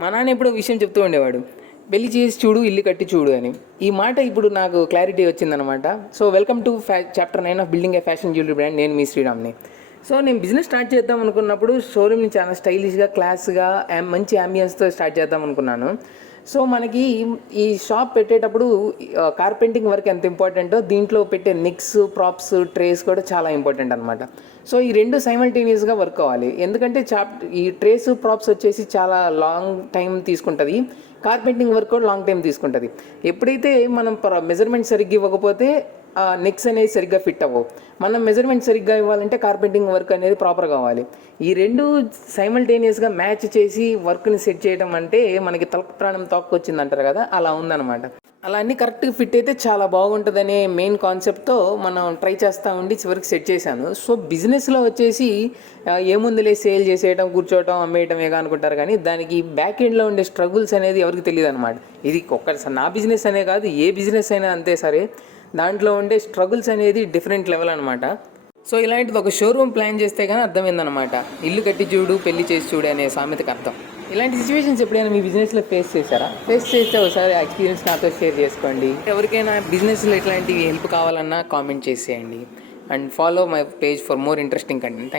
మా నాన్న ఎప్పుడో విషయం చెప్తూ ఉండేవాడు, పెళ్లి చేసి చూడు ఇల్లు కట్టి చూడు అని. ఈ మాట ఇప్పుడు నాకు క్లారిటీ వచ్చిందనమాట. So welcome to chapter 9 of building A fashion jewellery brand. నేను మీ శ్రీరామ్ని. సో నేను బిజినెస్ స్టార్ట్ చేద్దాం అనుకున్నప్పుడు షోరూమ్ని చాలా స్టైలిష్గా, క్లాస్గా, మంచి అంబియన్స్తో స్టార్ట్ చేద్దాం అనుకున్నాను. సో మనకి ఈ షాప్ పెట్టేటప్పుడు కార్పెంటింగ్ వర్క్ ఎంత ఇంపార్టెంటో దీంట్లో పెట్టే నిక్స్, ప్రాప్స్, ట్రేస్ కూడా చాలా ఇంపార్టెంట్ అనమాట. సో ఈ రెండు సైమల్టేనియస్గా వర్క్ అవ్వాలి. ఎందుకంటే ఈ ట్రేస్, ప్రాప్స్ వచ్చేసి చాలా లాంగ్ టైం తీసుకుంటుంది. కార్పెంటింగ్ వర్క్ కూడా లాంగ్ టైం తీసుకుంటుంది. ఎప్పుడైతే మనం మెజర్మెంట్ సరిగ్గా ఇవ్వకపోతే నెక్స్ అనేది సరిగ్గా ఫిట్ అవ్వవు. మనం మెజర్మెంట్ సరిగ్గా ఇవ్వాలంటే కార్పెంటింగ్ వర్క్ అనేది ప్రాపర్ కావాలి. ఈ రెండు సైమల్టేనియస్గా మ్యాచ్ చేసి వర్క్ని సెట్ చేయడం అంటే మనకి తలక ప్రాణం తోక్కొచ్చింది అంటారు కదా, అలా ఉందన్నమాట. అలా అన్నీ కరెక్ట్గా ఫిట్ అయితే చాలా బాగుంటుందనే మెయిన్ కాన్సెప్ట్తో మనం ట్రై చేస్తూ ఉండి చివరికి సెట్ చేశాను. సో బిజినెస్లో వచ్చేసి ఏముందిలే సేల్ చేసేయడం, కూర్చోవడం, అమ్మేయటమేగా అనుకుంటారు, కానీ దానికి బ్యాక్ ఎండ్లో ఉండే స్ట్రగుల్స్ అనేది ఎవరికి తెలియదు అనమాట. ఇది ఒక్కసారి నా బిజినెస్ అనే కాదు, ఏ బిజినెస్ అయినా అంతే సరే, దాంట్లో ఉండే స్ట్రగుల్స్ అనేది డిఫరెంట్ లెవెల్ అనమాట. సో ఇలాంటిది ఒక షోరూమ్ ప్లాన్ చేస్తే కానీ అర్థమైందనమాట, ఇల్లు కట్టి చూడు పెళ్లి చేసి చూడు అనే సామెతకు అర్థం. ఇలాంటి సిచ్యువేషన్స్ ఎప్పుడైనా మీ బిజినెస్లో ఫేస్ చేశారా? ఫేస్ చేస్తే ఒకసారి ఎక్స్పీరియన్స్ నాతో షేర్ చేసుకోండి. ఎవరికైనా బిజినెస్లో ఇట్లాంటివి హెల్ప్ కావాలన్నా కామెంట్ చేసేయండి. And follow my page for more interesting content.